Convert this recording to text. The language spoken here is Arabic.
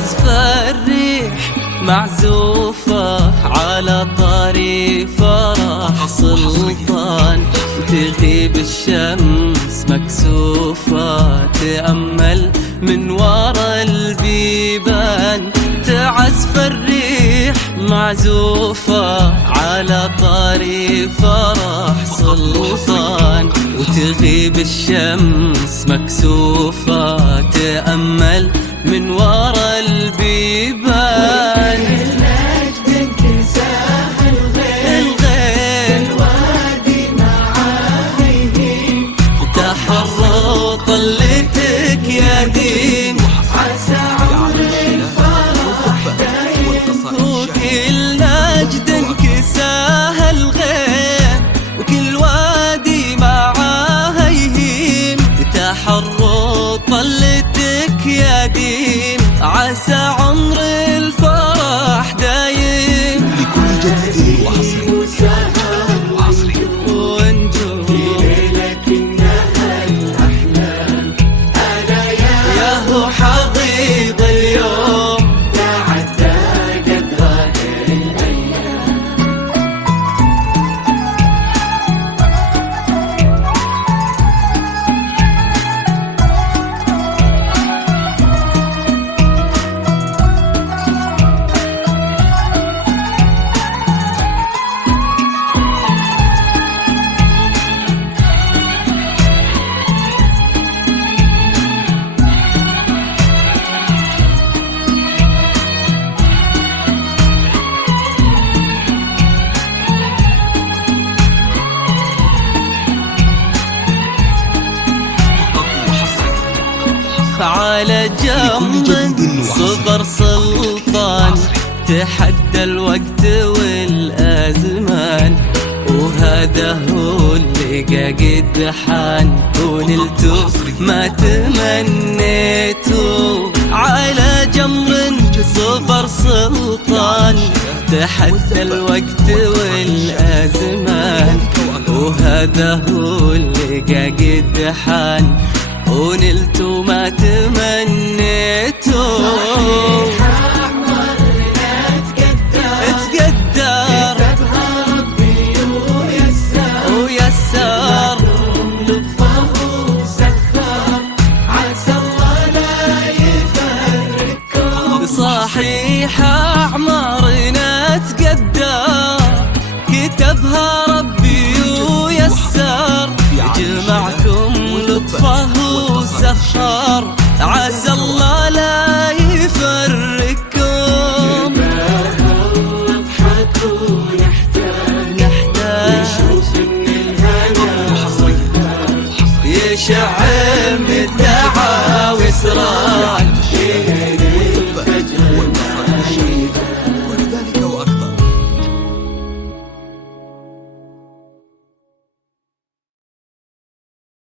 تعزف الريح معزوفة على طاري فرح سلطان، تغيب الشمس مكسوفة تأمل من ورا البيبان. تعزف الريح معزوفة على طاري فرح سلطان، وتغيب الشمس مكسوفة تأمل من ورا البيبان. المجد انكساح الغيم الوادي معاه يهيم، تحرر طلتك يا ديم عسى عمر الفرح دايم. وكل نجد انكساه الغيم وكل وادي معاه يهيم، تحرر طلتك يا ديم عسى عمر الفرح دايم. لكل جديد وعصري ونجوم في ليلة إنها الأحلام، أنا يا هو حضيض اليوم تعدى قد هذه الأيام. على جنب صبر سلطان، تحدى الوقت والأزمان، وهذا هو اللي قد حان ونلتو ما تمنيتو. على جمر صبر سلطان، تحدى الوقت والأزمان، وهذا هو اللي قد حان ونلتو ما تمنيتو. اتقدر ويسر لطفه سخر، عسى الله لا يفرقكم. صحيح أعمارنا تقدر، كتبها ربي ويسر، جمعكم لطفه وسخر